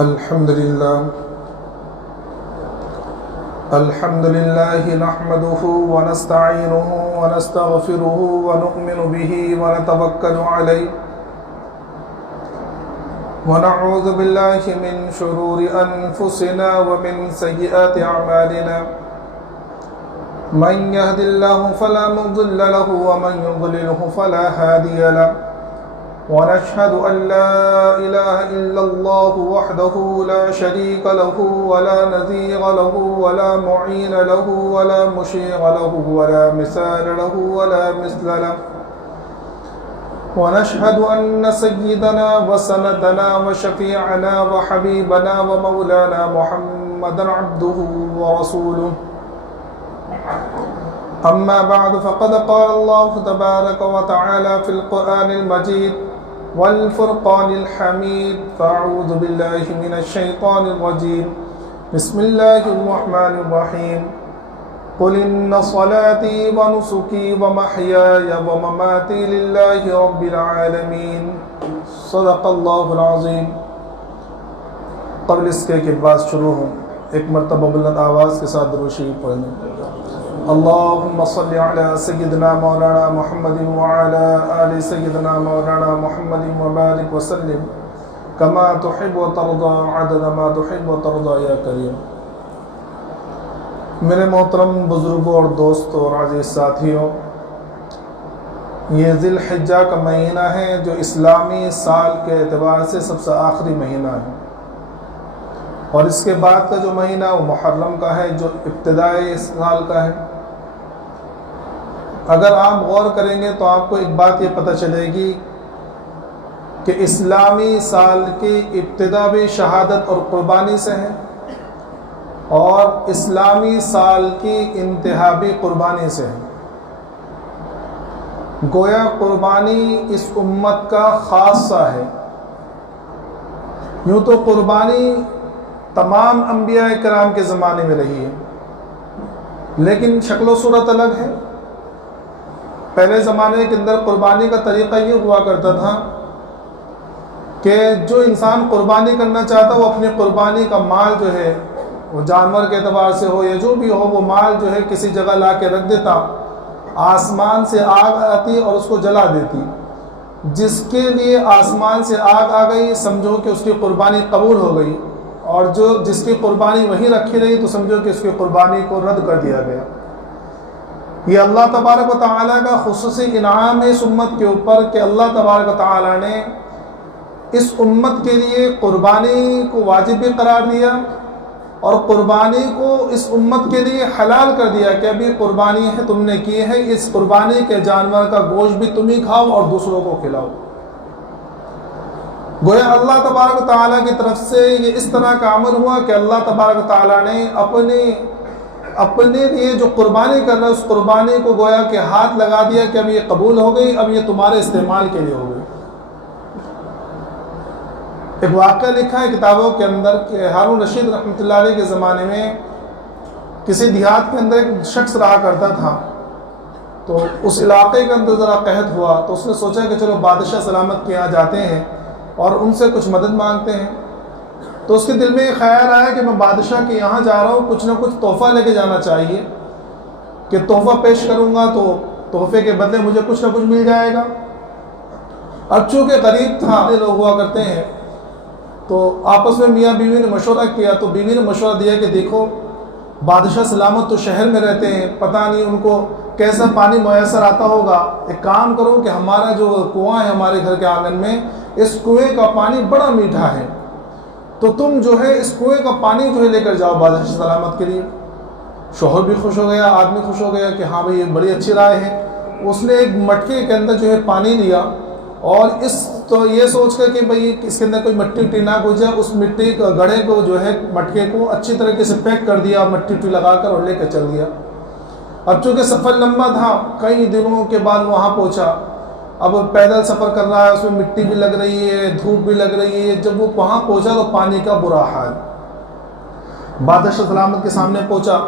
الحمد لله نحمده ونستعينه ونستغفره ونؤمن به ونتوكل عليه ونعوذ بالله من شرور أنفسنا ومن سيئات أعمالنا من يهد الله فلا مضل له ومن يضلله فلا هادي له ونشهد أن لا إله إلا الله وحده لا شريك له ولا نظير له ولا معين له ولا مشير له ولا مثال له ولا مثل له ونشهد أن سيدنا وسندنا وشفيعنا وحبيبنا ومولانا محمدا عبده ورسوله أما بعد فقد قال الله تبارك وتعالى في القرآن المجيد والفرقان الحميد فأعوذ بالله من الشيطان الرجيم بسم الله الرحمن الرحيم قل إن صلاتي ونسكي ومحياي ومماتي لله رب العالمين صدق اللہ العظیم۔ قبل اس کے بعد شروع ہوں، ایک مرتبہ بلند آواز کے ساتھ درود شریف پڑھیں۔ اللہم صلی علی سیدنا مولانا محمد وعلی آل سیدنا مولانا محمد وبارک وسلم کما تحب وترضى عدد ما تحب وترضى یا کریم۔ میرے محترم بزرگوں اور دوستوں اور عزیز ساتھیوں، یہ ذی الحجہ کا مہینہ ہے جو اسلامی سال کے اعتبار سے سب سے آخری مہینہ ہے، اور اس کے بعد کا جو مہینہ وہ محرم کا ہے جو ابتدائی سال کا ہے۔ اگر آپ غور کریں گے تو آپ کو ایک بات یہ پتہ چلے گی کہ اسلامی سال کی ابتدا بھی شہادت اور قربانی سے ہے، اور اسلامی سال کی انتہا بھی قربانی سے ہے۔ گویا قربانی اس امت کا خاصہ ہے۔ یوں تو قربانی تمام انبیاء کرام کے زمانے میں رہی ہے، لیکن شکل و صورت الگ ہے۔ پہلے زمانے کے اندر قربانی کا طریقہ یہ ہوا کرتا تھا کہ جو انسان قربانی کرنا چاہتا وہ اپنی قربانی کا مال جو ہے، وہ جانور کے اعتبار سے ہو یا جو بھی ہو، وہ مال جو ہے کسی جگہ لا کے رکھ دیتا، آسمان سے آگ آتی اور اس کو جلا دیتی۔ جس کے لیے آسمان سے آگ آ گئی سمجھو کہ اس کی قربانی قبول ہو گئی، اور جس کی قربانی وہیں رکھی رہی تو سمجھو کہ اس کی قربانی کو رد کر دیا گیا۔ یہ اللہ تبارک و تعالیٰ کا خصوصی انعام ہے اس امت کے اوپر کہ اللہ تبارک و تعالیٰ نے اس امت کے لیے قربانی کو واجب بھی قرار دیا، اور قربانی کو اس امت کے لیے حلال کر دیا کہ ابھی قربانی ہے تم نے کی ہے، اس قربانی کے جانور کا گوشت بھی تم ہی کھاؤ اور دوسروں کو کھلاؤ۔ گویا اللہ تبارک و تعالیٰ کی طرف سے یہ اس طرح کا عمل ہوا کہ اللہ تبارک و تعالیٰ نے اپنے لیے جو قربانی کر رہا ہے اس قربانی کو گویا کہ ہاتھ لگا دیا کہ اب یہ قبول ہو گئی، اب یہ تمہارے استعمال کے لیے ہو گئی۔ ایک واقعہ لکھا ہے کتابوں کے اندر کہ ہارون رشید رحمۃ اللہ علیہ کے زمانے میں کسی دیہات کے اندر ایک شخص رہا کرتا تھا، تو اس علاقے کے اندر ذرا قحط ہوا تو اس نے سوچا کہ چلو بادشاہ سلامت کے یہاں جاتے ہیں اور ان سے کچھ مدد مانگتے ہیں۔ تو اس کے دل میں یہ خیال آیا کہ میں بادشاہ کے یہاں جا رہا ہوں، کچھ نہ کچھ تحفہ لے کے جانا چاہیے کہ تحفہ پیش کروں گا تو تحفے کے بدلے مجھے کچھ نہ کچھ مل جائے گا۔ اب چونکہ غریب تھا، لوگ ہوا کرتے ہیں، تو آپس میں میاں بیوی نے مشورہ کیا، تو بیوی نے مشورہ دیا کہ دیکھو بادشاہ سلامت تو شہر میں رہتے ہیں، پتہ نہیں ان کو کیسا پانی میسر آتا ہوگا، ایک کام کرو کہ ہمارا جو کنواں ہے ہمارے گھر کے آنگن میں، اس کنویں کا پانی بڑا میٹھا ہے، تو تم جو ہے اس کنویں کا پانی جو ہے لے کر جاؤ بادشاہ سلامت کے لیے۔ شوہر بھی خوش ہو گیا، آدمی خوش ہو گیا کہ ہاں بھائی یہ بڑی اچھی رائے ہے۔ اس نے ایک مٹکے کے اندر جو ہے پانی لیا، اور تو یہ سوچ کر کہ بھئی اس کے اندر کوئی مٹی وٹی نہ گھس جائے، اس مٹی کا گڑھے کو جو ہے مٹکے کو اچھی طریقے سے پیک کر دیا، مٹی وٹی لگا کر اور لے کر چل دیا۔ اب چونکہ سفر لمبا تھا، کئی دنوں کے بعد وہاں پہنچا، اب پیدل سفر کر رہا ہے، اس میں مٹی بھی لگ رہی ہے، دھوپ بھی لگ رہی ہے۔ جب وہ وہاں پہنچا تو پانی کا برا حال، بادشاہ سلامت کے سامنے پہنچا،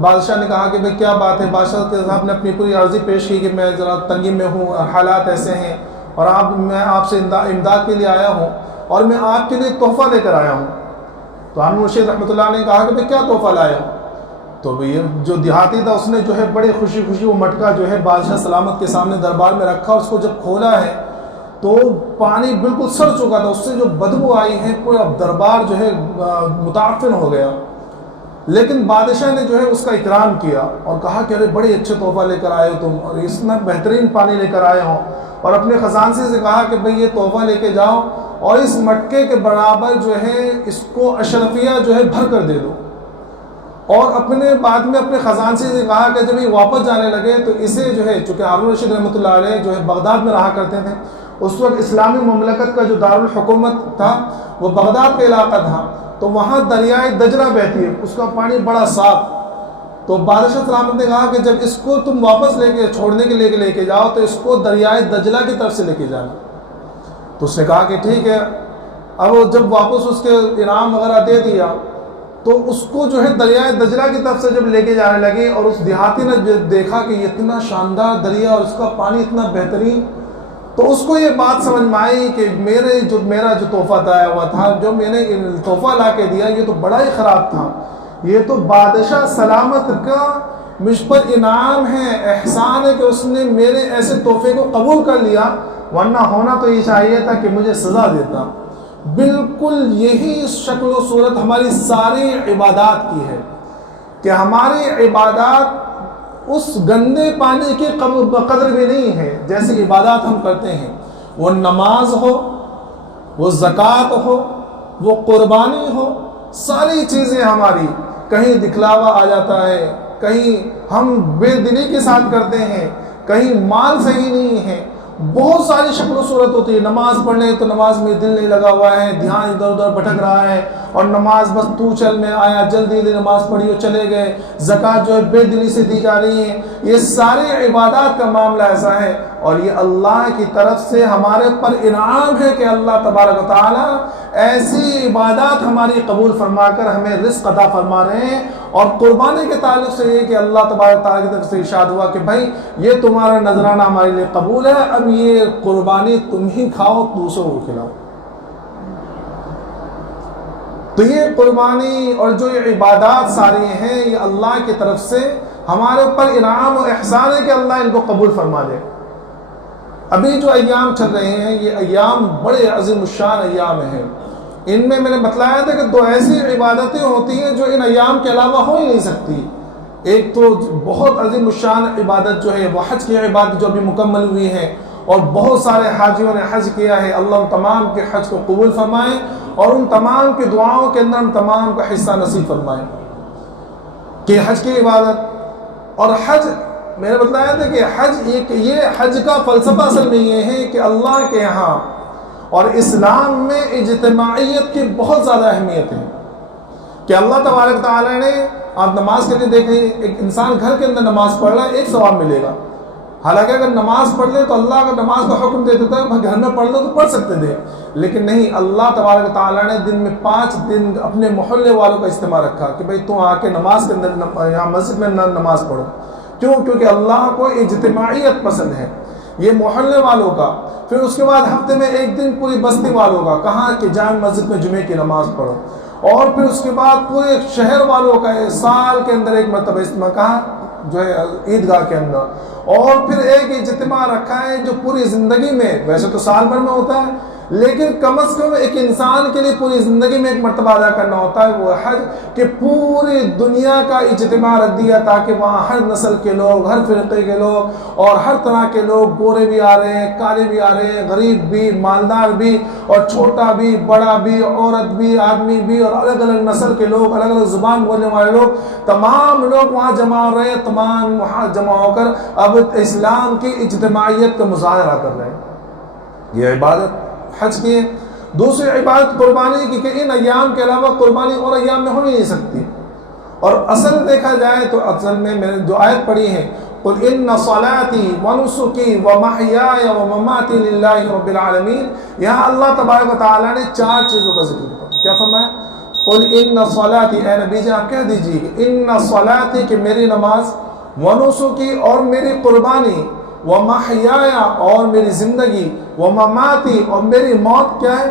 بادشاہ نے کہا کہ بھئی کیا بات ہے؟ بادشاہ کے صاحب نے اپنی پوری عرضی پیش کی کہ میں ذرا تنگی میں ہوں، حالات ایسے ہیں اور میں آپ سے امداد کے لیے آیا ہوں اور میں آپ کے لیے تحفہ لے کر آیا ہوں۔ تو ہارون رشید رحمۃ اللہ نے کہا کہ بھئی کیا تحفہ لایا؟ تو بھئی جو دیہاتی تھا اس نے جو ہے بڑے خوشی خوشی وہ مٹکا جو ہے بادشاہ سلامت کے سامنے دربار میں رکھا. اس کو جب کھولا ہے تو پانی بالکل سڑ چکا تھا, اس سے جو بدبو آئی ہے پورا دربار جو ہے متعفن ہو گیا. لیکن بادشاہ نے جو ہے اس کا اکرام کیا اور کہا کہ ارے بڑے اچھے تحفہ لے کر آئے ہو تم, اور اتنا بہترین پانی لے کر آئے ہو. اور اپنے خزانچی سے کہا کہ بھئی یہ تحفہ لے کے جاؤ اور اس مٹکے کے برابر جو ہے اس کو اشرفیہ جو ہے بھر کر دے دو. اور اپنے بعد میں اپنے خزانچی سے کہا کہ جب یہ واپس جانے لگے تو اسے جو ہے, چونکہ ہارون رشید رحمۃ اللہ علیہ جو ہے بغداد میں رہا کرتے تھے, اس وقت اسلامی مملکت کا جو دارالحکومت تھا وہ بغداد کا علاقہ تھا, تو وہاں دریائے دجلہ بہتی ہے, اس کا پانی بڑا صاف. تو بادشاہ سلامت نے کہا کہ جب اس کو تم واپس چھوڑنے کے لیے لے کے جاؤ تو اس کو دریائے دجلہ کی طرف سے لے کے جانا. تو اس نے کہا کہ ٹھیک ہے. اب جب واپس اس کے انعام وغیرہ دے دیا تو اس کو جو ہے دریائے دجلہ کی طرف سے جب لے کے جانے لگے اور اس دیہاتی نے دیکھا کہ اتنا شاندار دریا اور اس کا پانی اتنا بہترین, تو اس کو یہ بات سمجھ میں آئی کہ میرا جو تحفہ دیا ہوا تھا, جو میں نے تحفہ لا کے دیا, یہ تو بڑا ہی خراب تھا. یہ تو بادشاہ سلامت کا مجھ پر انعام ہے, احسان ہے کہ اس نے میرے ایسے تحفے کو قبول کر لیا, ورنہ ہونا تو یہ چاہیے تھا کہ مجھے سزا دیتا. بالکل یہی شکل و صورت ہماری ساری عبادات کی ہے کہ ہماری عبادات اس گندے پانی کی قدر بھی نہیں ہے جیسے عبادات ہم کرتے ہیں. وہ نماز ہو, وہ زکوٰۃ ہو, وہ قربانی ہو, ساری چیزیں ہماری کہیں دکھلاوا آ جاتا ہے, کہیں ہم بے دلی کے ساتھ کرتے ہیں, کہیں مال صحیح نہیں ہے, بہت ساری شکل و صورت ہوتی ہے. نماز پڑھنے تو نماز میں دل نہیں لگا ہوا ہے, دھیان ادھر ادھر بھٹک رہا ہے, اور نماز بس تو چل میں آیا, جلدی نماز پڑھی اور چلے گئے. زکوٰۃ جو ہے بے دلی سے دی جا رہی ہے. یہ سارے عبادات کا معاملہ ایسا ہے, اور یہ اللہ کی طرف سے ہمارے پر انعام ہے کہ اللہ تبارک و تعالیٰ ایسی عبادات ہماری قبول فرما کر ہمیں رزق عطا فرما رہے ہیں. اور قربانی کے تعلق سے یہ کہ اللہ تبارک تعالیٰ کی طرف سے ارشاد ہوا کہ بھائی یہ تمہارا نذرانہ ہمارے لیے قبول ہے, اب یہ قربانی تم ہی کھاؤ, دوسروں کو کھلاؤ. تو یہ قربانی اور جو یہ عبادات ساری ہیں یہ اللہ کی طرف سے ہمارے اوپر انعام و احسان ہے کہ اللہ ان کو قبول فرما لے. ابھی جو ایام چل رہے ہیں یہ ایام بڑے عظیم الشان ایام ہیں. ان میں نے بتلایا تھا کہ دو ایسی عبادتیں ہوتی ہیں جو ان ایام کے علاوہ ہو ہی نہیں سکتی. ایک تو بہت عظیم الشان عبادت جو ہے وہ حج کی عبادت جو ابھی مکمل ہوئی ہے, اور بہت سارے حاجیوں نے حج کیا ہے. اللہ ان تمام کے حج کو قبول فرمائے اور ان تمام کی دعاؤں کے اندر ہم تمام کا حصہ نصیب فرمائے. کہ حج کی عبادت اور حج میں نے بتلایا تھا کہ حج یہ حج کا فلسفہ اصل میں یہ ہے کہ اللہ کے یہاں اور اسلام میں اجتماعیت کی بہت زیادہ اہمیت ہے. کہ اللہ تبارک تعالیٰ نے, آپ نماز کے لیے دیکھیں, ایک انسان گھر کے اندر نماز پڑھ رہا ہے ایک ثواب ملے گا. حالانکہ اگر نماز پڑھ لے تو اللہ اگر نماز کا حکم دے دیتا ہے گھر میں پڑھ لو تو پڑھ سکتے تھے, لیکن نہیں, اللہ تبارک تعالیٰ نے دن میں 5 دن اپنے محلے والوں کا اجتماع رکھا کہ بھئی تم آ کے نماز کے اندر یہاں مسجد میں نماز پڑھو. کیوں؟ کیونکہ اللہ کو اجتماعیت پسند ہے, یہ محلے والوں کا. پھر اس کے بعد ہفتے میں ایک دن پوری بستی والوں کا, کہاں کہ جامع مسجد میں جمعے کی نماز پڑھو. اور پھر اس کے بعد پورے شہر والوں کا سال کے اندر ایک مرتبہ اجتماع, کہاں جو ہے عیدگاہ کے اندر. اور پھر ایک اجتماع رکھا ہے جو پوری زندگی میں, ویسے تو سال بھر میں ہوتا ہے لیکن کم از کم ایک انسان کے لیے پوری زندگی میں ایک مرتبہ ادا کرنا ہوتا ہے, وہ حج. کہ پوری دنیا کا اجتماع رکھ دیا تاکہ وہاں ہر نسل کے لوگ, ہر فرقے کے لوگ اور ہر طرح کے لوگ, گورے بھی آ رہے ہیں, کالے بھی آ رہے ہیں, غریب بھی, مالدار بھی, اور چھوٹا بھی, بڑا بھی, عورت بھی, آدمی بھی, اور الگ الگ نسل کے لوگ, الگ الگ زبان بولنے والے لوگ, تمام لوگ وہاں جمع ہو رہے ہیں. تمام وہاں جمع ہو کر اب اسلام کی اجتماعیت کا مظاہرہ کر رہے ہیں. یہ عبادت حج کی ہے. دوسری عبادت قربانی کی, کہ ان ایام کے علاوہ قربانی اور ایام میں ہو نہیں سکتی. اور اصل دیکھا جائے تو اصل میں نے جو آیت پڑھی ہے, قل ان صلاتي ونسكي ومحياي ومماتي لله رب العالمین, یہاں اللہ تبارک و تعالیٰ نے 4 چیزوں کا ذکر کیا. کیا فرمایا؟ قل ان صلاتي, اے نبی جی آپ کہہ دیجیے کہ ان صلاتي, کہ میری نماز, ونسكي اور میری قربانی, ومحیایا اور میری زندگی, ومماتی اور میری موت, کیا ہے؟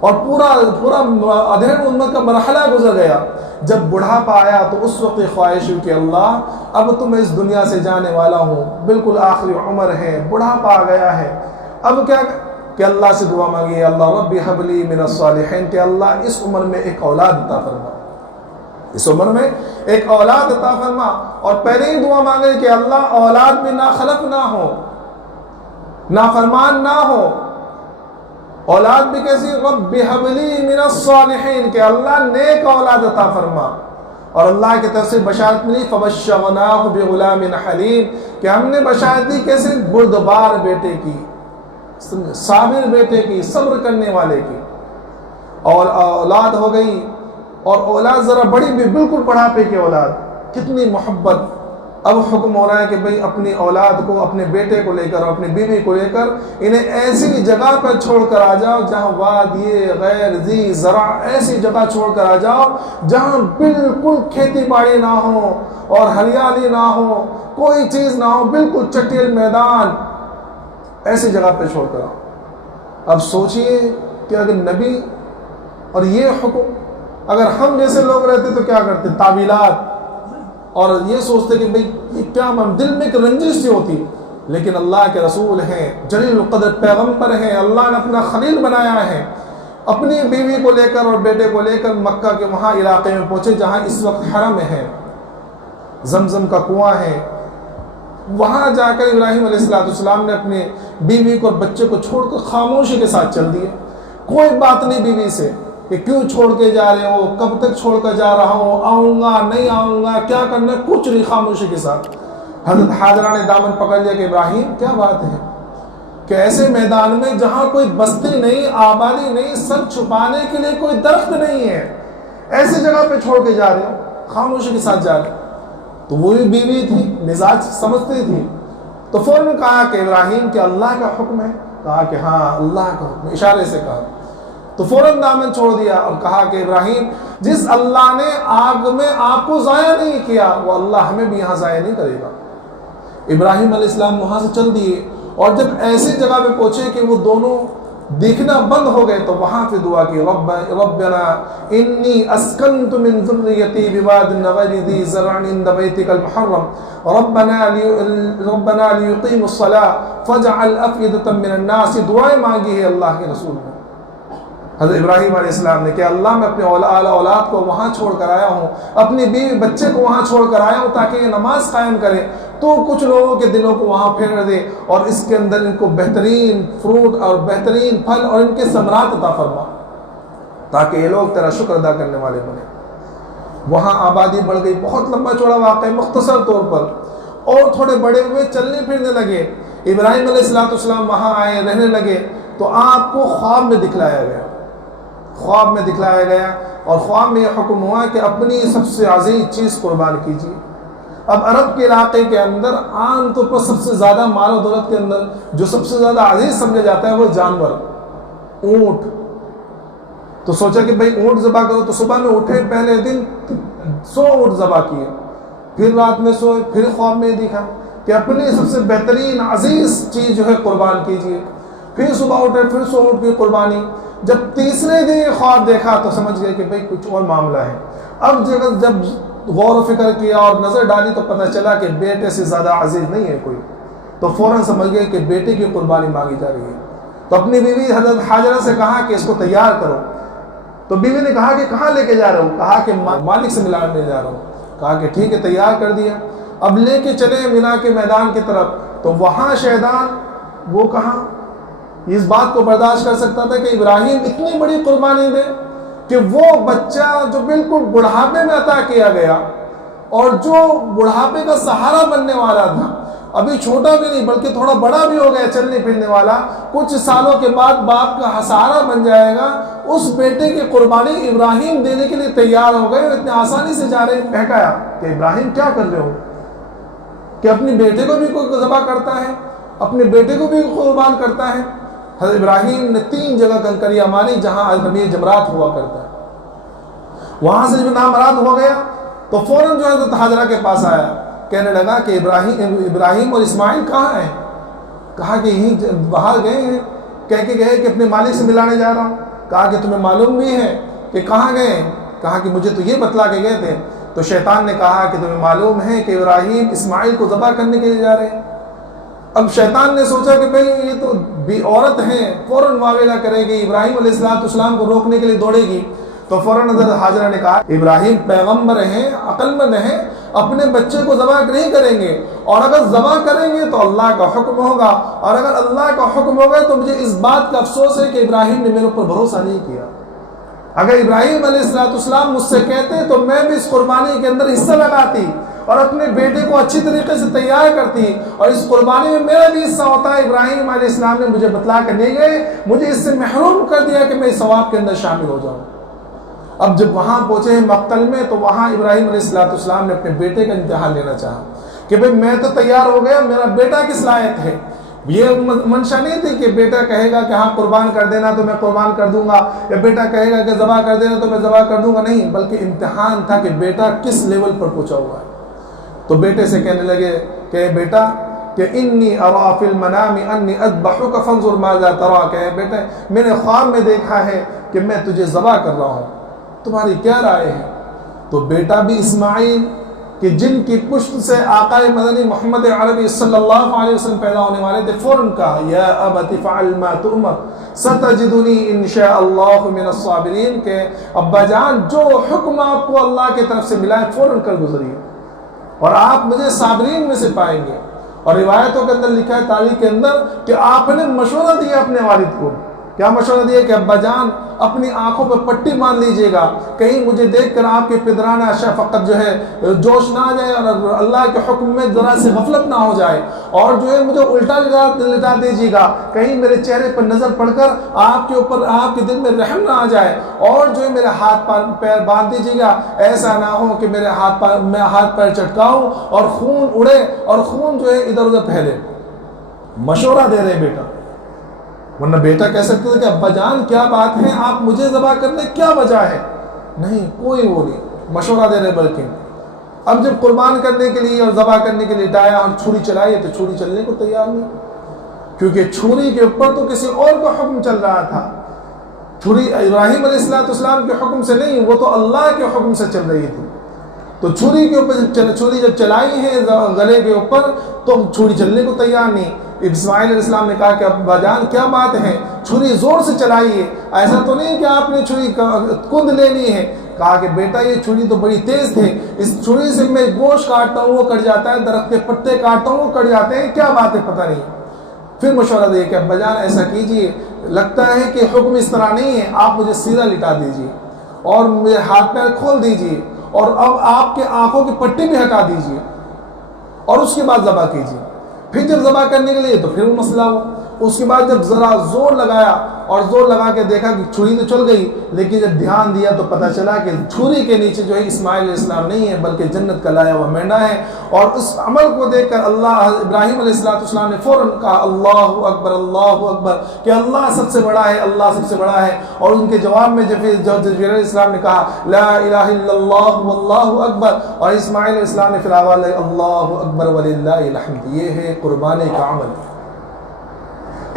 اور پورا ادھیڑ عمر کا مرحلہ گزر گیا. جب بڑھاپا آیا تو اس وقت خواہش ہوئی کہ اللہ اب تو میں اس دنیا سے جانے والا ہوں, بالکل آخری عمر ہے, بڑھاپا آ گیا ہے, اب کیا کہ اللہ سے دعا مانگی, اللہ رب حب لی من الصالحین, کہ اللہ اس عمر میں ایک اولاد عطا فرما, اس عمر میں ایک اولاد عطا فرما. اور پہلے ہی دعا مانگے کہ اللہ اولاد بھی ناخلف نہ ہو, نافرمان نہ ہو, اولاد بھی کیسی, رب حب لی من الصالحین, کہ اللہ نیک اولاد عطا فرما. اور اللہ کی طرف سے بشارت ملی, فبشرناہ بغلام حلیم, کہ ہم نے بشارت دی کیسے, بردبار بیٹے کی, صابر بیٹے کی, صبر کرنے والے کی. اور اولاد ہو گئی, اور اولاد ذرا بڑی بھی, بالکل بڑھاپے کی اولاد, کتنی محبت. اب حکم ہو رہا ہے کہ بھئی اپنی اولاد کو, اپنے بیٹے کو لے کر اور اپنی بیوی کو لے کر انہیں ایسی جگہ پر چھوڑ کر آ جاؤ جہاں وادی غیر ذی زرع, ایسی جگہ چھوڑ کر آ جاؤ جہاں بالکل کھیتی باڑی نہ ہو اور ہریالی نہ ہو, کوئی چیز نہ ہو, بالکل چٹیل میدان, ایسی جگہ پہ چھوڑ کر آؤ. اب سوچئے کہ اگر نبی اور یہ حکم, اگر ہم جیسے لوگ رہتے تو کیا کرتے, تعویلات, اور یہ سوچتے کہ بھئی یہ کیا, دل میں ایک رنجش سی ہوتی. لیکن اللہ کے رسول ہیں, جلیل القدر پیغمبر ہیں, اللہ نے اپنا خلیل بنایا ہے, اپنی بیوی کو لے کر اور بیٹے کو لے کر مکہ کے وہاں علاقے میں پہنچے جہاں اس وقت حرم ہے, زمزم کا کنواں ہے. وہاں جا کر ابراہیم علیہ السلام نے اپنے بیوی کو اور بچے کو چھوڑ کر خاموشی کے ساتھ چل دیے. کوئی بات نہیں بیوی سے کہ کیوں چھوڑ کے جا رہے ہو, کب تک چھوڑ کر جا رہا ہوں, آؤں گا نہیں آؤں گا, کیا کرنا, کچھ نہیں, خاموشی کے ساتھ. حضرت حاجرہ نے دامن پکڑ لیا کہ ابراہیم کیا بات ہے, کہ ایسے میدان میں جہاں کوئی بستی نہیں, آبادی نہیں, سر چھپانے کے لیے کوئی درخت نہیں ہے, ایسی جگہ پہ چھوڑ کے جا رہے ہو, خاموشی کے ساتھ جا رہے. تو وہی بیوی تھی, مزاج سمجھتی تھی, تو فوراً کہا کہ ابراہیم کہ اللہ کا حکم ہے, کہا کہ ہاں اللہ کا حکم, اشارے سے کہا. تو فوراً دامن چھوڑ دیا اور کہا کہ ابراہیم جس اللہ نے آگ میں آپ کو ضائع نہیں کیا وہ اللہ ہمیں بھی یہاں ضائع نہیں کرے گا. ابراہیم علیہ السلام وہاں سے چل دیے, اور جب ایسی جگہ پہ پہنچے کہ وہ دونوں دیکھنا بند ہو گئے تو وہاں پہ دعا کی, ربنا انی اسکنت من ذریتی بواد غیر ذی زرع عند بیتک المحرم ربنا لیقیموا الصلاة فاجعل افئدة من الناس. دعائیں مانگی ہے اللہ کے رسول نے, حضرت ابراہیم علیہ السلام نے, کہ اللہ میں اپنے اولاد کو وہاں چھوڑ کر آیا ہوں, اپنی بیوی بچے کو وہاں چھوڑ کر آیا ہوں تاکہ یہ نماز قائم کرے, تو کچھ لوگوں کے دلوں کو وہاں پھیر دے اور اس کے اندر ان کو بہترین فروٹ اور بہترین پھل اور ان کے ثمرات عطا فرما, تاکہ یہ لوگ تیرا شکر ادا کرنے والے بنے. وہاں آبادی بڑھ گئی, بہت لمبا چوڑا واقعہ, مختصر طور پر, اور تھوڑے بڑے ہوئے, چلنے پھرنے لگے. ابراہیم علیہ السلام وہاں آئے, رہنے لگے, تو آپ کو خواب میں دکھلایا گیا, خواب میں دکھلایا گیا, اور خواب میں یہ حکم ہوا کہ اپنی سب سے عزیز چیز قربان کیجیے. اب عرب کے علاقے کے اندر عام طور پر سب سے زیادہ مال و دولت کے اندر جو سب سے زیادہ عزیز سمجھا جاتا ہے وہ جانور, اونٹ. تو سوچا کہ بھئی اونٹ ذبح کرو, تو صبح میں اٹھے, پہلے دن 100 اونٹ ذبح کیے, پھر رات میں سوئے, پھر خواب میں دیکھا کہ اپنی سب سے بہترین عزیز چیز جو ہے قربان کیجیے. پھر صبح اٹھے, پھر 100 اونٹ کی قربانی. جب تیسرے دن یہ خواب دیکھا تو سمجھ گئے کہ بھئی کچھ اور معاملہ ہے. اب جب غور و فکر کیا اور نظر ڈالی تو پتہ چلا کہ بیٹے سے زیادہ عزیز نہیں ہے کوئی, تو فوراً سمجھ گئے کہ بیٹے کی قربانی مانگی جا رہی ہے. تو اپنی بیوی حضرت حاجرہ سے کہا کہ اس کو تیار کرو. تو بیوی نے کہا کہ کہاں لے کے جا رہا ہوں, کہا کہ مالک سے ملانے جا رہا ہوں. کہا کہ ٹھیک ہے, تیار کر دیا. اب لے کے چلے مینا کے میدان کی طرف, تو وہاں شیطان وہ کہاں اس بات کو برداشت کر سکتا تھا کہ ابراہیم اتنی بڑی قربانی دے, کہ وہ بچہ جو بالکل بڑھاپے میں عطا کیا گیا اور جو بڑھاپے کا سہارا بننے والا تھا, ابھی چھوٹا بھی نہیں بلکہ تھوڑا بڑا بھی ہو گیا, چلنے پھرنے والا, کچھ سالوں کے بعد باپ کا سہارا بن جائے گا, اس بیٹے کی قربانی ابراہیم دینے کے لیے تیار ہو گئے. اتنے آسانی سے جا رہے. بہکایا کہ ابراہیم کیا کر رہے ہو, کہ اپنے بیٹے کو بھی کوئی ذبح کرتا ہے, اپنے بیٹے کو بھی قربان کرتا ہے. حضرت ابراہیم نے 3 جگہ کنکریاں ماری جہاں رمی جمرات ہوا کرتا ہے. وہاں سے جب نامراد ہو گیا تو فوراً جو حضرت حاجرہ کے پاس آیا, کہنے لگا کہ ابراہیم اور اسماعیل کہاں ہیں. کہا کہ یہیں باہر گئے ہیں, کہہ کے گئے کہ اپنے مالک سے ملانے جا رہا ہوں. کہا کہ تمہیں معلوم بھی ہے کہ کہاں گئے؟ کہا کہ مجھے تو یہ بتلا کے گئے تھے۔ تو شیطان نے کہا کہ تمہیں معلوم ہے کہ ابراہیم اسماعیل کو ذبح کرنے کے لیے جا رہے ہیں؟ اب شیطان نے سوچا کہ بھئی یہ تو بھی عورت ہیں، فوراً معاویلہ کرے گی، ابراہیم علیہ السلام کو روکنے کے لیے دوڑے گی۔ تو فوراً حضرت حاجرہ نے کہا ابراہیم پیغمبر ہیں، عقل مند ہیں، اپنے بچے کو ذبح نہیں کریں گے، اور اگر ذبح کریں گے تو اللہ کا حکم ہوگا، اور اگر اللہ کا حکم ہوگا تو مجھے اس بات کا افسوس ہے کہ ابراہیم نے میرے اوپر بھروسہ نہیں کیا۔ اگر ابراہیم علیہ السلام مجھ سے کہتے تو میں بھی اس قربانی کے اندر حصہ لگاتی اور اپنے بیٹے کو اچھی طریقے سے تیار کرتی، اور اس قربانی میں میرا بھی حصہ ہوتا ہے۔ ابراہیم علیہ السلام نے مجھے بتلا کر نہیں گئے، مجھے اس سے محروم کر دیا کہ میں اس ثواب کے اندر شامل ہو جاؤں۔ اب جب وہاں پہنچے ہیں مقتل میں، تو وہاں ابراہیم علیہ السلام نے اپنے بیٹے کا امتحان لینا چاہا کہ بھئی میں تو تیار ہو گیا، میرا بیٹا کس لائق ہے۔ یہ منشا نہیں تھی کہ بیٹا کہے گا کہ ہاں قربان کر دینا تو میں قربان کر دوں گا، یا بیٹا کہے گا کہ ذبح کر دینا تو میں ذبح کر دوں گا، نہیں، بلکہ امتحان تھا کہ بیٹا کس لیول پر پہنچا ہوا ہے۔ تو بیٹے سے کہنے لگے کہ بیٹا کہ انی ارا فی المنام انی اذبحک فانظر ماذا ترى، کہ بیٹا میں نے خواب میں دیکھا ہے کہ میں تجھے ذبح کر رہا ہوں، تمہاری کیا رائے ہے؟ تو بیٹا بھی اسماعیل کہ جن کی پشت سے آقا مدنی محمد عربی صلی اللہ علیہ وسلم پیدا ہونے والے تھے، فوراً کہا یا ابت فعل ما تؤمر ستجدنی انشاء اللہ من الصابرین، کہ ابا جان جو حکم آپ کو اللہ کی طرف سے ملا ہے فوراً کر گزریے اور آپ مجھے صابرین میں سے پائیں گے۔ اور روایتوں کے اندر لکھا ہے تاریخ کے اندر کہ آپ نے مشورہ دیا اپنے والد کو، کیا مشورہ دیا کہ ابا جان اپنی آنکھوں پہ پٹی باندھ لیجئے گا، کہیں مجھے دیکھ کر آپ کے پدرانہ شفقت جو ہے جوش نہ آ جائے اور اللہ کے حکم میں ذرا سے غفلت نہ ہو جائے، اور جو ہے مجھے الٹا لٹا دیجیے گا، کہیں میرے چہرے پر نظر پڑ کر آپ کے اوپر آپ کے دل میں رحم نہ آ جائے، اور جو ہے میرے ہاتھ پیر باندھ دیجیے گا، ایسا نہ ہو کہ میرے ہاتھ پیر چٹکاؤں اور خون اڑے اور خون جو ہے ادھر ادھر پھیلے۔ مشورہ دے رہے بیٹا، ورنہ بیٹا کہہ سکتے تھے کہ ابا جان کیا بات ہے، آپ مجھے ذبح کرنے کیا وجہ ہے؟ نہیں، کوئی وہ نہیں، مشورہ دے رہے۔ بلکہ اب جب قربان کرنے کے لیے اور ذبح کرنے کے لیے ڈایا اور چھری چلائی تو چھری چلنے کو تیار نہیں، کیونکہ چھری کے اوپر تو کسی اور کا حکم چل رہا تھا، چھری ابراہیم علیہ السلام کے حکم سے نہیں، وہ تو اللہ کے حکم سے چل رہی تھی۔ تو چھری کے اوپر چھری جب چلائی ہے گلے کے اوپر تو چھری چلنے کو تیار نہیں۔ اسماعیل علیہ السلام نے کہا کہ ابا جان کیا بات ہے، چھری زور سے چلائیے، ایسا تو نہیں کہ آپ نے چھری کند لے لی ہے۔ کہا کہ بیٹا یہ چھری تو بڑی تیز ہے، اس چھری سے میں گوشت کاٹتا ہوں وہ کٹ جاتا ہے، درخت کے پتے کاٹتا ہوں وہ کٹ جاتے ہیں، کیا بات ہے پتہ نہیں۔ پھر مشورہ دیا کہ ابا جان ایسا کیجئے، لگتا ہے کہ حکم اس طرح نہیں ہے، آپ مجھے سیدھا لٹا دیجئے اور مجھے ہاتھ پیر کھول دیجئے، اور اب آپ کے آنکھوں کی پٹی بھی ہٹا دیجئے اور اس کے بعد ذبح کیجئے۔ پھر جب ذبح کرنے کے لیے تو پھر وہ مسئلہ ہوا۔ اس کے بعد جب ذرا زور لگایا اور زور لگا کے دیکھا کہ چھری تو چل گئی، لیکن جب دھیان دیا تو پتہ چلا کہ چھری کے نیچے جو ہے اسماعیل علیہ السلام نہیں ہے بلکہ جنت کا لایا ہوا مینڈا ہے۔ اور اس عمل کو دیکھ کر ابراہیم علیہ السلام نے فوراً کہا اللہ اکبر کہ اللہ سب سے بڑا ہے، اللہ سب سے بڑا ہے۔ اور ان کے جواب میں جبریل علیہ السلام نے کہا لا الہ الا اللہ واللہ اکبر، اور اسماعیل علیہ السلام نے پھر آواز لائی اللہ اکبر وللہ الحمد۔ یہ ہے قربانی کا عمل۔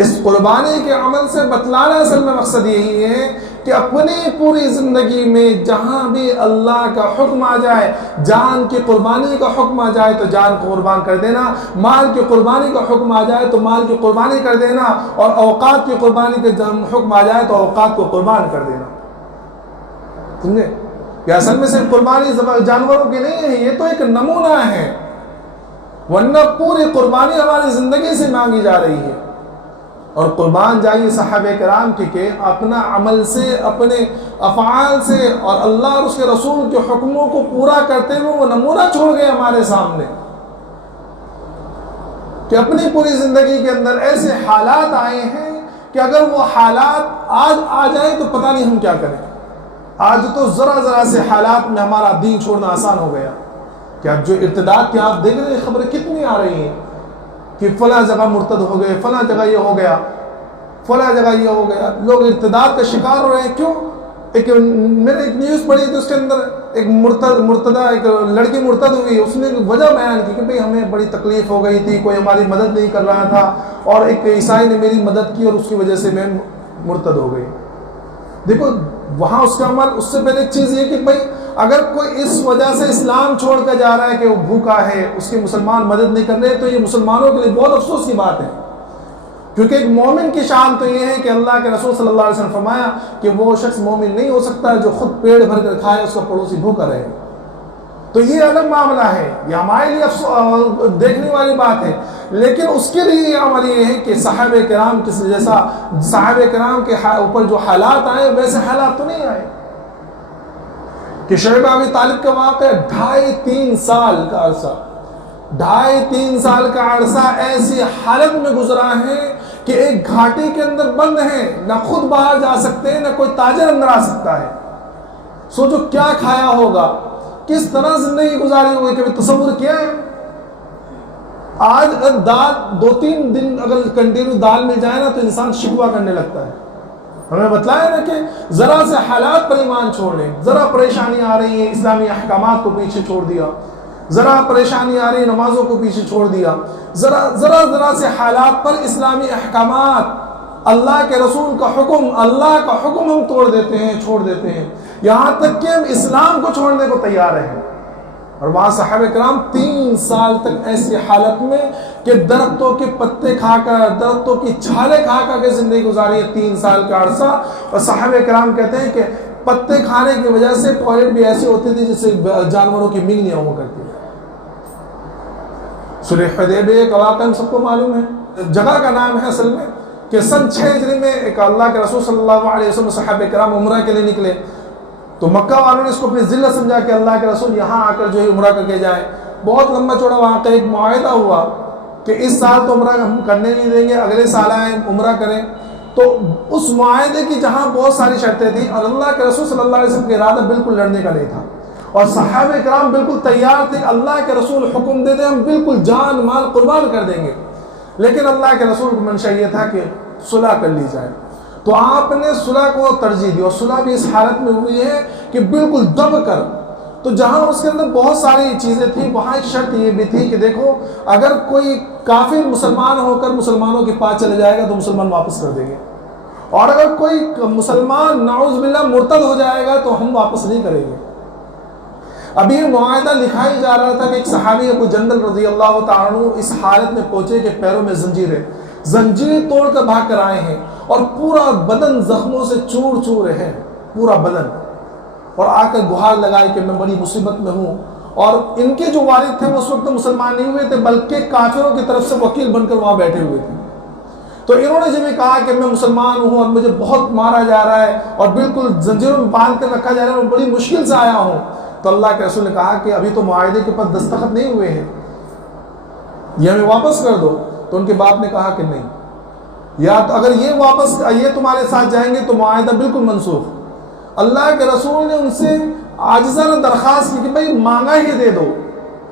اس قربانی کے عمل سے بتلانا اصل میں مقصد یہی ہے کہ اپنی پوری زندگی میں جہاں بھی اللہ کا حکم آ جائے، جان کی قربانی کا حکم آ جائے تو جان کو قربان کر دینا، مال کی قربانی کا حکم آ جائے تو مال کی قربانی کر دینا، اور اوقات کی قربانی کا حکم آ جائے تو اوقات کو قربان کر دینا۔ سمجھے کہ اصل میں صرف قربانی جانوروں کی نہیں ہے، یہ تو ایک نمونہ ہے، ورنہ پوری قربانی ہماری زندگی سے مانگی جا رہی ہے۔ اور قربان جائیے صحابہ کرام کی کہ اپنا عمل سے، اپنے افعال سے اور اللہ اور اس کے رسول کے حکموں کو پورا کرتے ہوئے وہ نمونہ چھوڑ گئے ہمارے سامنے کہ اپنی پوری زندگی کے اندر ایسے حالات آئے ہیں کہ اگر وہ حالات آج آ جائیں تو پتہ نہیں ہم کیا کریں۔ آج تو ذرا سے حالات میں ہمارا دین چھوڑنا آسان ہو گیا کہ اب جو ارتداد کی آپ دیکھ رہے ہیں خبریں کتنی آ رہی ہیں کہ فلاں جگہ مرتد ہو گئے، فلاں جگہ یہ ہو گیا، فلاں جگہ یہ ہو گیا، لوگ ارتداد کا شکار ہو رہے ہیں۔ کیوں؟ میں نے ایک نیوز پڑھی تھی، اس کے اندر ایک مرتدہ ایک لڑکی مرتد ہوئی، اس نے وجہ بیان کی کہ بھئی ہمیں بڑی تکلیف ہو گئی تھی، کوئی ہماری مدد نہیں کر رہا تھا، اور ایک عیسائی نے میری مدد کی اور اس کی وجہ سے میں مرتد ہو گئی۔ دیکھو وہاں اس کا عمل، اس سے پہلے ایک چیز یہ کہ بھائی اگر کوئی اس وجہ سے اسلام چھوڑ کر جا رہا ہے کہ وہ بھوکا ہے، اس کے مسلمان مدد نہیں کر رہے، تو یہ مسلمانوں کے لیے بہت افسوس کی بات ہے، کیونکہ ایک مومن کی شان تو یہ ہے کہ اللہ کے رسول صلی اللہ علیہ وسلم فرمایا کہ وہ شخص مومن نہیں ہو سکتا جو خود پیٹ بھر کر کھائے، اس کا پڑوسی بھوکا رہے۔ تو یہ الگ معاملہ ہے، یہ ہمارے لیے دیکھنے والی بات ہے، لیکن اس کے لیے یہ عمل یہ ہے کہ صحابہ کرام جیسا صحابہ کرام کے اوپر جو حالات آئے ویسے حالات تو نہیں آئے۔ کہ شعیب ابی طالب کا واقعہ 2.5-3 سال کا عرصہ، 2.5-3 سال کا عرصہ ایسی حالت میں گزرا ہے کہ ایک گھاٹی کے اندر بند ہیں، نہ خود باہر جا سکتے ہیں، نہ کوئی تاجر اندر آ سکتا ہے۔ سوچو کیا کھایا ہوگا، کس طرح زندگی گزاری ہوگی، کبھی تصور کیا ہے؟ آج دال 2-3 دن اگر کنٹینیو دال مل جائے نا تو انسان شکوہ کرنے لگتا ہے۔ ہمیں بتلایا نا کہ ذرا سے حالات پر ایمان چھوڑ لیں، ذرا پریشانی آ رہی ہے اسلامی احکامات کو پیچھے چھوڑ دیا، ذرا پریشانی آ رہی ہے نمازوں کو پیچھے چھوڑ دیا، ذرا سے حالات پر اسلامی احکامات، اللہ کے رسول کا حکم، اللہ کا حکم ہم توڑ دیتے ہیں، چھوڑ دیتے ہیں، یہاں تک کہ ہم اسلام کو چھوڑنے کو تیار ہیں۔ اور وہاں صحابہ کرام 3 سال تک ایسی حالت میں کہ درختوں کے پتے کھا کر، درختوں کی چھالیں کھا کر کے زندگی گزاری ہے 3 سال کا عرصہ۔ اور صحابہ کرام کہتے ہیں کہ پتے کھانے کی وجہ سے ٹوائلٹ بھی ایسی ہوتی تھی جس سے جانوروں کی منگنیاں ہوا کرتی ہیں۔ صلح حدیبیہ کا واقعہ ہم سب کو معلوم ہے، جگہ کا نام ہے اصل میں کہ سن 6 ہجری میں ایک اللہ کے رسول صلی اللہ علیہ وسلم صحابہ کرام عمرہ کے لیے نکلے، تو مکہ والوں نے اس کو اپنی ذلت سمجھا کہ اللہ کے رسول یہاں آ کر جو ہے عمرہ کر کے جائیں۔ بہت لمبا چوڑا وہاں کا ایک معاہدہ ہوا کہ اس سال تو عمرہ ہم کرنے نہیں دیں گے، اگلے سال آئیں عمرہ کریں۔ تو اس معاہدے کی جہاں بہت ساری شرطیں تھیں اور اللہ کے رسول صلی اللہ علیہ وسلم کا ارادہ بالکل لڑنے کا نہیں تھا، اور صحابہ کرام بالکل تیار تھے، اللہ کے رسول حکم دے دیں ہم بالکل جان مال قربان کر دیں گے، لیکن اللہ کے رسول کو منشا یہ تھا کہ صلح کر لی جائے۔ تو آپ نے صلح کو ترجیح دی، اور صلح بھی اس حالت میں ہوئی ہے کہ بالکل دب کر۔ تو جہاں اس کے اندر بہت ساری چیزیں تھیں، وہاں ایک شرط یہ بھی تھی کہ دیکھو اگر کوئی کافر مسلمان ہو کر مسلمانوں کے پاس چلے جائے گا تو مسلمان واپس کر دیں گے، اور اگر کوئی مسلمان نعوذ باللہ مرتد ہو جائے گا تو ہم واپس نہیں کریں گے۔ ابھی یہ معاہدہ لکھا ہی جا رہا تھا کہ ایک صحابی ابو جندل رضی اللہ تعالیٰ عنہ اس حالت میں پہنچے کہ پیروں میں زنجیر توڑ کر بھاگ کر آئے ہیں، اور پورا بدن زخموں سے چور چور ہے، پورا بدن، اور آ کر گہار لگائی کہ میں بڑی مصیبت میں ہوں۔ اور ان کے جو والد تھے وہ اس وقت مسلمان نہیں ہوئے تھے، بلکہ کافروں کی طرف سے وکیل بن کر وہاں بیٹھے ہوئے تھے۔ تو انہوں نے جب یہ کہا کہ میں مسلمان ہوں اور مجھے بہت مارا جا رہا ہے اور بالکل زنجیروں میں باندھ کر رکھا جا رہا ہے، میں بڑی مشکل سے آیا ہوں، تو اللہ کے رسول نے کہا کہ ابھی تو معاہدے کے اوپر دستخط نہیں ہوئے ہیں، یہ ہمیں واپس کر دو۔ تو ان کے باپ نے کہا کہ نہیں، یا تو اگر یہ تمہارے ساتھ جائیں گے تو معاہدہ بالکل منسوخ۔ اللہ کے رسول نے ان سے عاجزانہ درخواست کی کہ بھائی مانگا ہی دے دو،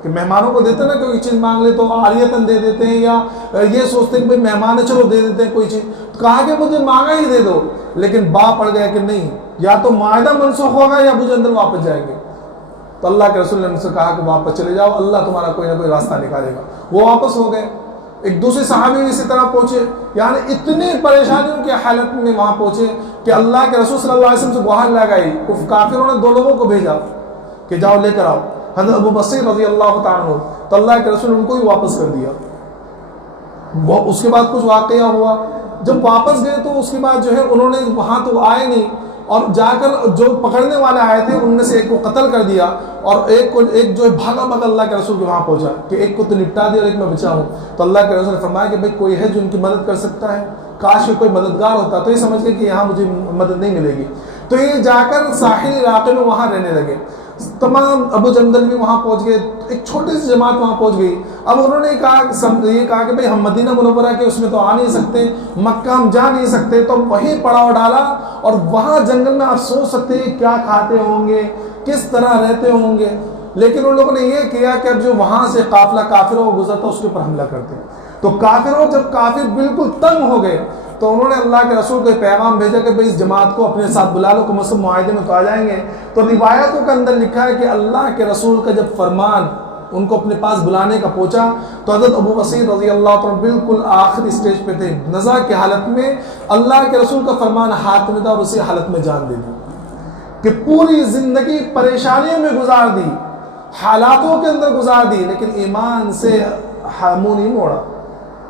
کہ مہمانوں کو دیتے نا کوئی چیز مانگ لے تو عاریتاً دے دیتے ہیں، یا یہ سوچتے ہیں کہ بھائی مہمان ہے چلو دے دیتے ہیں کوئی چیز، تو کہا کہ مجھے مانگا ہی دے دو، لیکن باپ پڑ گیا کہ نہیں، یا تو معاہدہ منسوخ ہوگا یا ابو جندل واپس جائیں گے۔ تو اللہ کے رسول نے ان سے کہا کہ واپس چلے جاؤ، اللہ تمہارا کوئی نہ کوئی راستہ نکالے گا۔ وہ واپس ہو گئے۔ ایک دوسرے صحابی بھی اسی طرح پہنچے، یعنی اتنی پریشانیوں کی حالت میں وہاں پہنچے کہ اللہ کے رسول صلی اللہ علیہ وسلم سے گواہی لگائی، کافروں نے 2 لوگوں کو بھیجا کہ جاؤ لے کر آؤ، حضرت ابو بصیر رضی اللہ تعالیٰ عنہ، تو اللہ کے رسول نے ان کو ہی واپس کر دیا۔ اس کے بعد کچھ واقعہ ہوا، جب واپس گئے تو اس کے بعد جو ہے انہوں نے وہاں تو آئے نہیں، اور جا کر جو پکڑنے والے آئے تھے ان میں سے ایک کو قتل کر دیا، اور ایک جو ہے بھاگا اللہ کے رسول کے وہاں پہنچا کہ ایک کو تو نپٹا دیا اور ایک میں بچا ہوں۔ تو اللہ کے رسول نے فرمایا کہ بھائی کوئی ہے جو ان کی مدد کر سکتا ہے، کاش کہ کوئی مددگار ہوتا، تو یہ سمجھ گئے کہ یہاں مجھے مدد نہیں ملے گی، تو یہ جا کر ساحلی علاقے میں وہاں رہنے لگے۔ تمام ابو جندل بھی وہاں پہنچ گئے، ایک چھوٹی سی جماعت وہاں پہنچ گئی۔ اب انہوں نے یہ کہا کہ بھئی ہم مدینہ منورہ کے اس میں تو آ نہیں سکتے، مکہ ہم جا نہیں سکتے، تو وہیں پڑاؤ ڈالا، اور وہاں جنگل میں آپ سوچ سکتے ہیں کیا کھاتے ہوں گے، کس طرح رہتے ہوں گے، لیکن ان لوگوں نے یہ کیا کہ اب جو وہاں سے قافلہ کافروں کو گزرتا اس کے اوپر حملہ کرتے۔ تو جب کافر بالکل تنگ ہو گئے تو انہوں نے اللہ کے رسول کو پیغام بھیجا کہ بھئی اس جماعت کو اپنے ساتھ بلا لو، کم معاہدے میں تو آ جائیں گے۔ تو روایتوں کے اندر لکھا ہے کہ اللہ کے رسول کا جب فرمان ان کو اپنے پاس بلانے کا پہنچا تو حضرت ابو بصیر رضی اللہ عنہ بالکل آخری سٹیج پہ تھے، نزع کی حالت میں، اللہ کے رسول کا فرمان ہاتھ میں تھا اور اسی حالت میں جان دے دی کہ پوری زندگی پریشانیوں میں گزار دی، حالاتوں کے اندر گزار دی، لیکن ایمان سے منہ نہیں موڑا،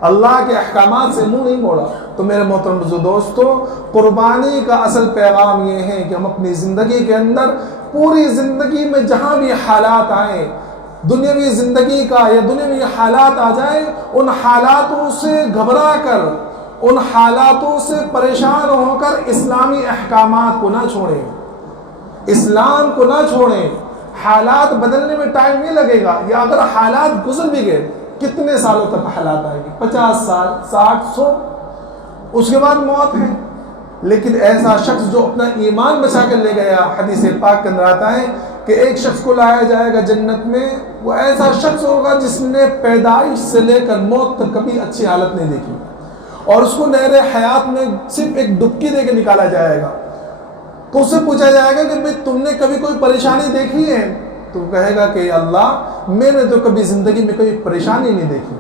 اللہ کے احکامات سے منہ نہیں موڑا۔ تو میرے محترم دوستو، قربانی کا اصل پیغام یہ ہے کہ ہم اپنی زندگی کے اندر پوری زندگی میں جہاں بھی حالات آئیں، دنیاوی زندگی کا یا دنیاوی حالات آ جائیں، ان حالاتوں سے گھبرا کر، ان حالاتوں سے پریشان ہو کر اسلامی احکامات کو نہ چھوڑیں، اسلام کو نہ چھوڑیں۔ حالات بدلنے میں ٹائم نہیں لگے گا، یا اگر حالات گزر بھی گئے، کتنے سالوں تک حالات آئیں گے؟ 50 سال، 60، 100، اس کے بعد موت ہے۔ لیکن ایسا شخص جو اپنا ایمان بچا کر لے گیا، حدیث پاک کے اندر آتا ہے کہ ایک شخص کو لایا جائے گا جنت میں، وہ ایسا شخص ہوگا جس نے پیدائش سے لے کر موت تک کبھی اچھی حالت نہیں دیکھی، اور اس کو نہر حیات میں صرف ایک ڈبکی دے کے نکالا جائے گا۔ تو اس سے پوچھا جائے گا کہ بھئی تم نے کبھی کوئی پریشانی دیکھی ہے؟ تو کہے گا کہ اللہ میں نے تو کبھی زندگی میں کوئی پریشانی نہیں دیکھی۔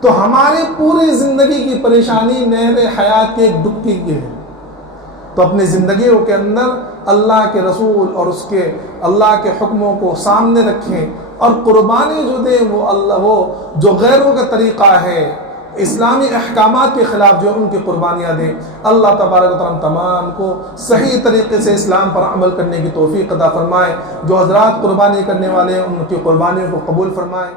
تو ہماری پوری زندگی کی پریشانی نہر حیات کے ایک ڈبکی کی ہے۔ تو اپنی زندگیوں کے اندر اللہ کے رسول اور اس کے اللہ کے حکموں کو سامنے رکھیں، اور قربانی جو دیں وہ جو غیروں کا طریقہ ہے، اسلامی احکامات کے خلاف جو ان کی قربانیاں دیں۔ اللہ تبارک و تعالیٰ تمام کو صحیح طریقے سے اسلام پر عمل کرنے کی توفیق عطا فرمائے۔ جو حضرات قربانی کرنے والے ہیں ان کی قربانیوں کو قبول فرمائے۔